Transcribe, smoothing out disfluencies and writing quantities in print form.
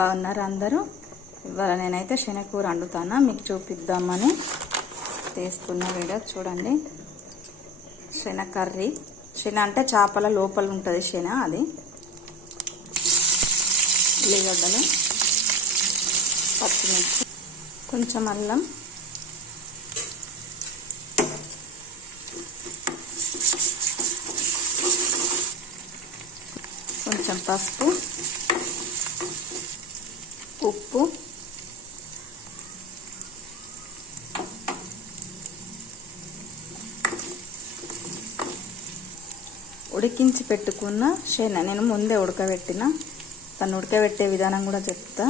బాగున్నారు అందరూ. ఇవాళ నేనైతే శనగకూర వండుతాను, మీకు చూపిద్దామని తీస్తున్న వీడియో. చూడండి, శనగ కర్రీ. శనగ అంటే చేపల లోపల ఉంటుంది శనగ, అది. ఉల్లిగడ్డలు, పచ్చిమిర్చి, కొంచెం అల్లం, కొంచెం పసుపు, ఉప్పు, ఉడికించి పెట్టుకున్న శనగ నేను ముందే ఉడకబెట్టిన. దాన్ని ఉడకబెట్టే విధానం కూడా చెప్తా.